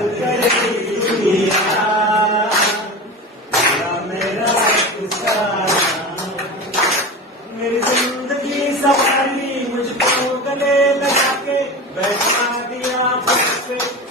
करेगी दुनिया, मेरा अफसाना। मेरी जिंदगी सवारी मुझको गले लगा के बैठा दिया बस पे।